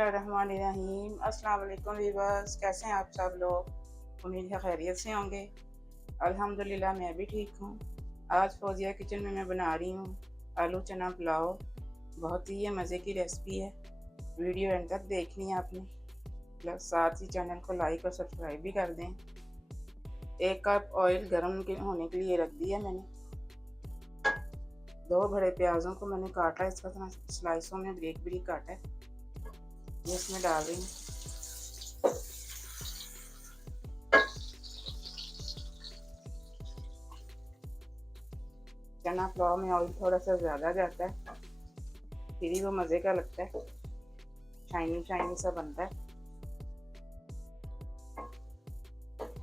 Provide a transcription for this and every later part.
बिस्मिल्लाहिर्रहमानिर्रहीम। अस्सलाम वालेकुम वीवर्स, कैसे हैं आप सब लोग? उम्मीद है खैरियत से होंगे। अल्हम्दुलिल्लाह मैं भी ठीक हूँ। आज फौजिया किचन में मैं बना रही हूँ आलू चना पुलाव। बहुत ही ये मज़े की रेसिपी है। वीडियो एंड तक देखनी है आपने, प्लस साथ ही चैनल को लाइक और सब्सक्राइब भी कर दें। 1 कप ऑयल गर्म होने के लिए रख दिया मैंने। 2 बड़े प्याज़ों को मैंने काटा, इसका तरह स्लाइसों में ब्रेक ब्रेक काटा है, ये इसमें डाल रही हूँ। चना पुलाव में ऑयल थोड़ा सा ज़्यादा जाता है, फिर ही वो मज़े का लगता है, शाइनी शाइनी सा बनता है।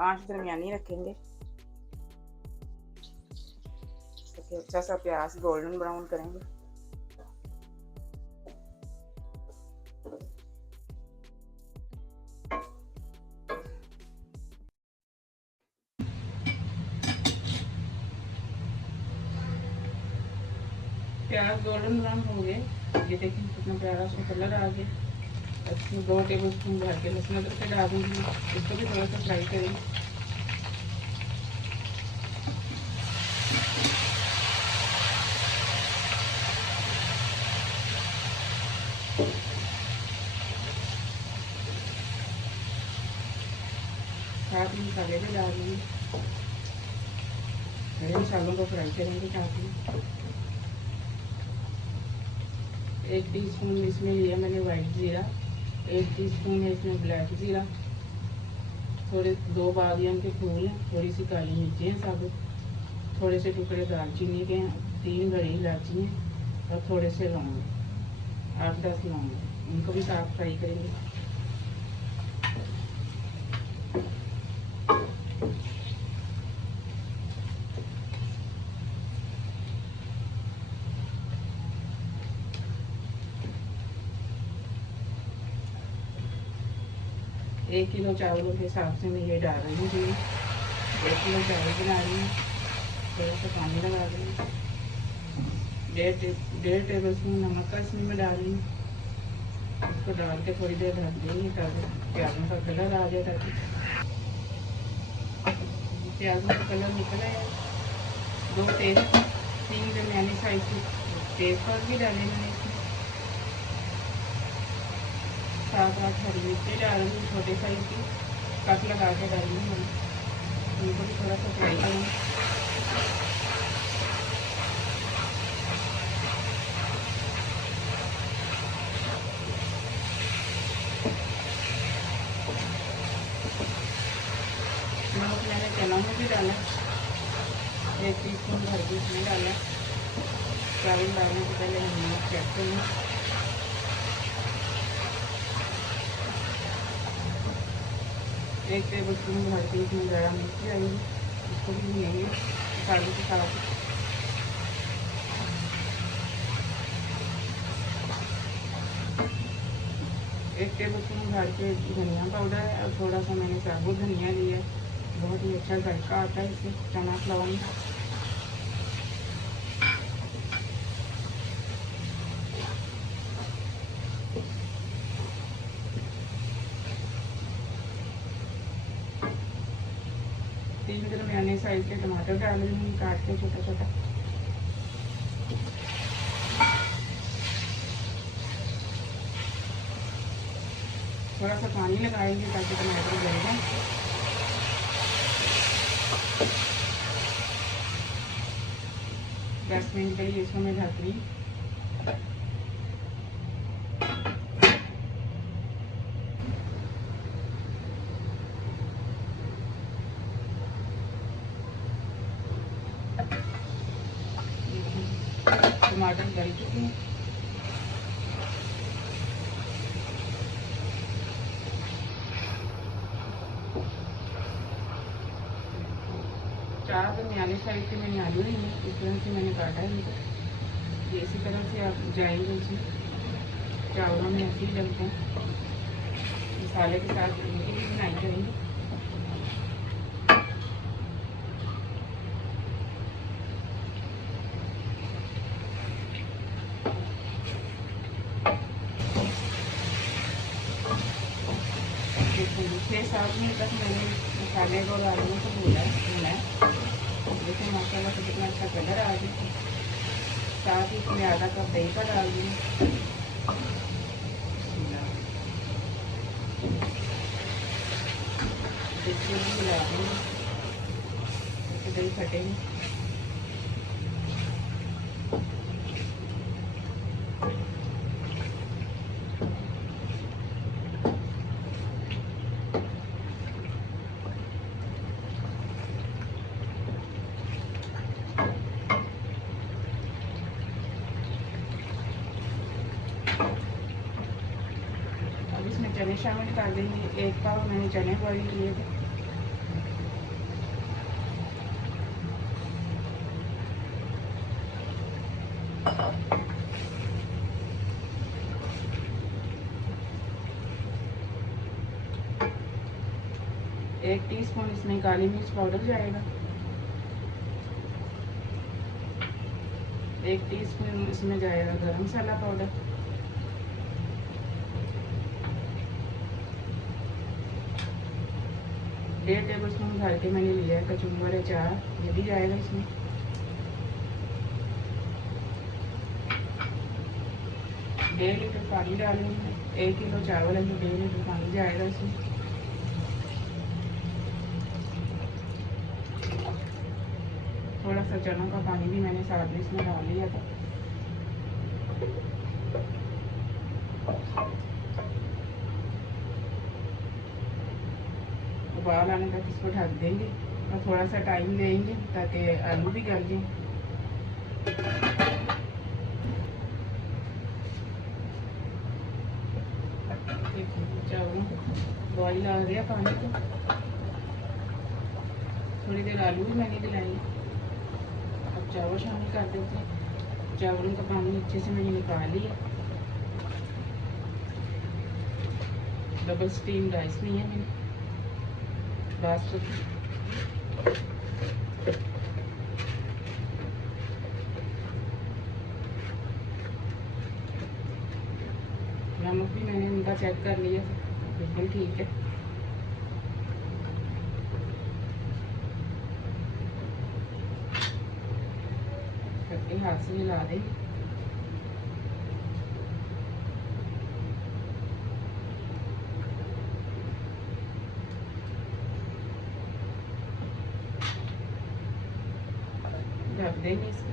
आंच दरमियानी रखेंगे ताकि अच्छा सा प्याज गोल्डन ब्राउन करेंगे। प्याज गोल्डन ब्राउन हो गए, ये देखिए कितना प्यारा सा कलर आ गया। इसमें 2 टेबल स्पून भर के लहसुन अदरक डाल दूँगी, इसको भी थोड़ा सा फ्राई करेंगे। साथ में मसाले भी डाल देंगे, हरे मसालों को फ्राई करेंगे साथ में। 1 टीस्पून इसमें लिया मैंने वाइट ज़ीरा, 1 टीस्पून है इसमें ब्लैक ज़ीरा, थोड़े 2 बादियान के फूल हैं, थोड़ी सी काली मिर्ची हैं साबुत, थोड़े से टुकड़े दालचीनी के हैं, 3 बड़ी इलायची हैं और थोड़े से लौंग, 8-10 लौंग, उनको भी साफ फ्राई करेंगे। एक किलो चावलों के हिसाब से मैं ये डाल रही हूँ जी। 1 किलो चावल बना रही हूँ, थोड़ा सा पानी लगा रही हूँ। 1.5 टेबल स्पून नमक का इसमें मैं डाल रही हूँ। इसको डाल के थोड़ी देर ढक देंगे ताकि प्याज़ों का कलर आ जाए, ताकि प्याज़ों का कलर निकल आए। 2 3 दरमियानी साइज की तेज़पात भी डाले मैंने इसमें, 7-8 हरी मिर्ची डाल रही हूँ, छोटे साइज की कट लगा के डाली हूँ मैंने। इनको भी थोड़ा सा फ्राई करूँगी। नमक मैंने चना में भी डाला, 1 टीस्पून भर के इसमें डाला। चावल डालने से पहले हम नमक चेक करेंगे। एक टेबल स्पून भर के इसमें ज़रा मिर्ची आएगी, इसको भी भूनेंगे मसाले के साथ। एक टेबल स्पून भर के धनिया पाउडर है और थोड़ा सा मैंने साबुत धनिया लिया, बहुत ही अच्छा जायका आता है इससे चना पुलाव में। तीन दरमियाने साइज के टमाटर डाल रही हूँ काट के छोटा छोटा। थोड़ा सा पानी लगाएंगे ताकि टमाटर गल जाए। दस मिनट के लिए इसको मैं ढक रही। टमाटर गल चुके हैं। चार दरमियाने साइज के मैंने आलू लिए हैं, इस तरह से मैंने काटा है इनको। ये इसी तरह से आप जाएंगे इसमें, चावलों में ऐसे ही डलते हैं। मसाले के साथ इनकी भी बुनाई करेंगे। तक मैंने मसाले को और आलू को भूना है। देखिए माशाल्लाह से कितना अच्छा कलर आ गया। साथ ही इसमें आधा कप दही का डाल दी। मिला देंगे, दही फटेगी। अब इसमें चने शामिल कर देंगे। 1 पाव मैंने चने बॉईल किए थे। एक टीस्पून इसमें काली मिर्च पाउडर जाएगा। 1 टीस्पून इसमें जाएगा गरम मसाला पाउडर। 1.5 टेबलस्पून भर के मैंने लिया है कचुम्बर अचार, ये भी जाएगा इसमें। 1.5 लीटर पानी डालेंगे। 1 किलो चावल है तो 1.5 लीटर पानी जाएगा इसमें। थोड़ा सा चनों का पानी भी मैंने साथ में इसमें डाल लिया था। उबाल आने तक इसको ढक देंगे और थोड़ा सा टाइम देंगे ताकि आलू भी गल जाए। चावलों बॉइल आ गया पानी को। थोड़ी देर आलू भी मैंने गलाए। अब चावल शामिल कर देते हैं। चावलों का पानी अच्छे से मैंने निकाल लिया। डबल स्टीम राइस नहीं है मैंने, बासमती। नमक भी मैंने उनका चेक कर लिया, बिल्कुल ठीक है। करके हाथ से मिला देंगे। ढक देंगे इसको।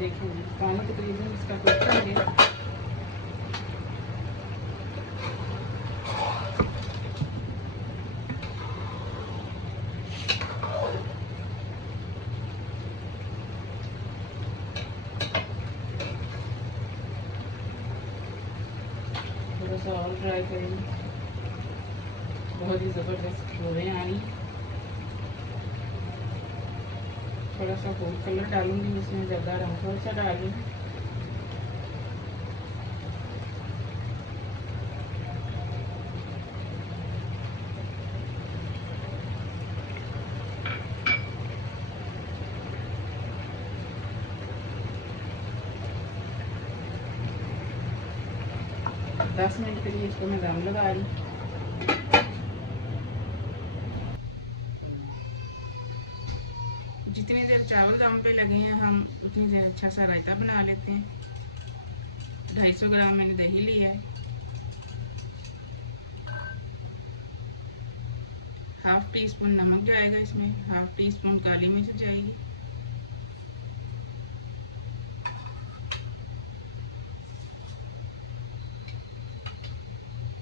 देखिए पानी तकरीबन इसका कुक कर गया। थोड़ा सा और फ्राई करेंगे। बहुत ही ज़बरदस्त खुशबुएं आ रही हैं। थोड़ा सा फूड कलर डालूंगी इसमें, ज़्यादा रंग थोड़ा सा डालूंगी। दस मिनट के लिए इसको मैं दम लगा रही। जितनी देर चावल दम पे लगे हैं हम उतनी देर अच्छा सा रायता बना लेते हैं। 250 ग्राम मैंने दही लिया है। हाफ टी स्पून नमक जाएगा इसमें। हाफ टी स्पून काली मिर्च जाएगी।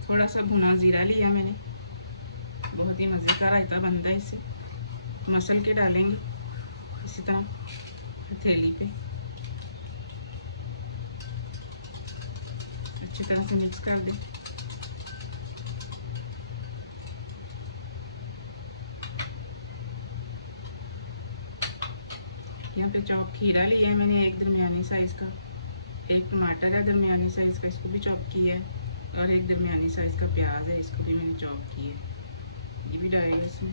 थोड़ा सा भुना जीरा लिया मैंने। बहुत ही मज़े का रायता बनता है इससे। मसल के डालेंगे इसी तरह हथेली पे। अच्छी तरह से मिक्स कर दें। यहाँ पे चॉप खीरा लिया है मैंने, एक दरमियानी साइज़ का। एक टमाटर है दरमियानी साइज़ का, इसको भी चॉप किया है। और एक दरमियानी साइज़ का प्याज है, इसको भी मैंने चॉप किया है। ये भी डालेंगे इसमें।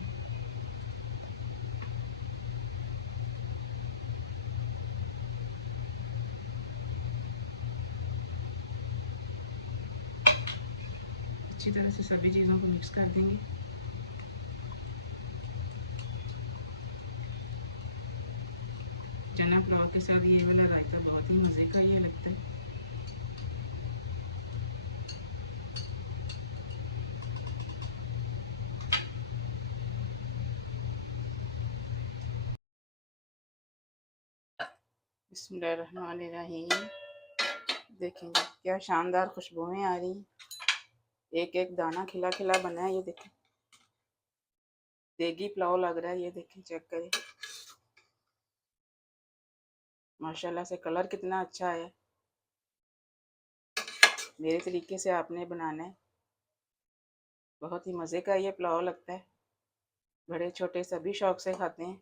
अच्छी तरह से सभी चीज़ों को मिक्स कर देंगे। चना पुलाव के साथ ये वाला रायता बहुत ही मज़े का ये लगता है। बिस्मिल्लाहिर्रहमानिर्रहीम। देखें क्या शानदार खुशबुएं आ रही हैं, एक एक दाना खिला खिला बना है। ये देखें देगी पुलाव लग रहा है। ये देखें, चेक करें, माशाल्लाह से कलर कितना अच्छा है। मेरे तरीके से आपने बनाना है, बहुत ही मज़े का ये पुलाव लगता है। बड़े छोटे सभी शौक से खाते हैं।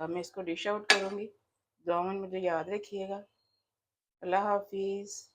अब मैं इसको डिश आउट करूँगी। दुआ में मुझे याद रखिएगा। अल्लाह हाफिज़।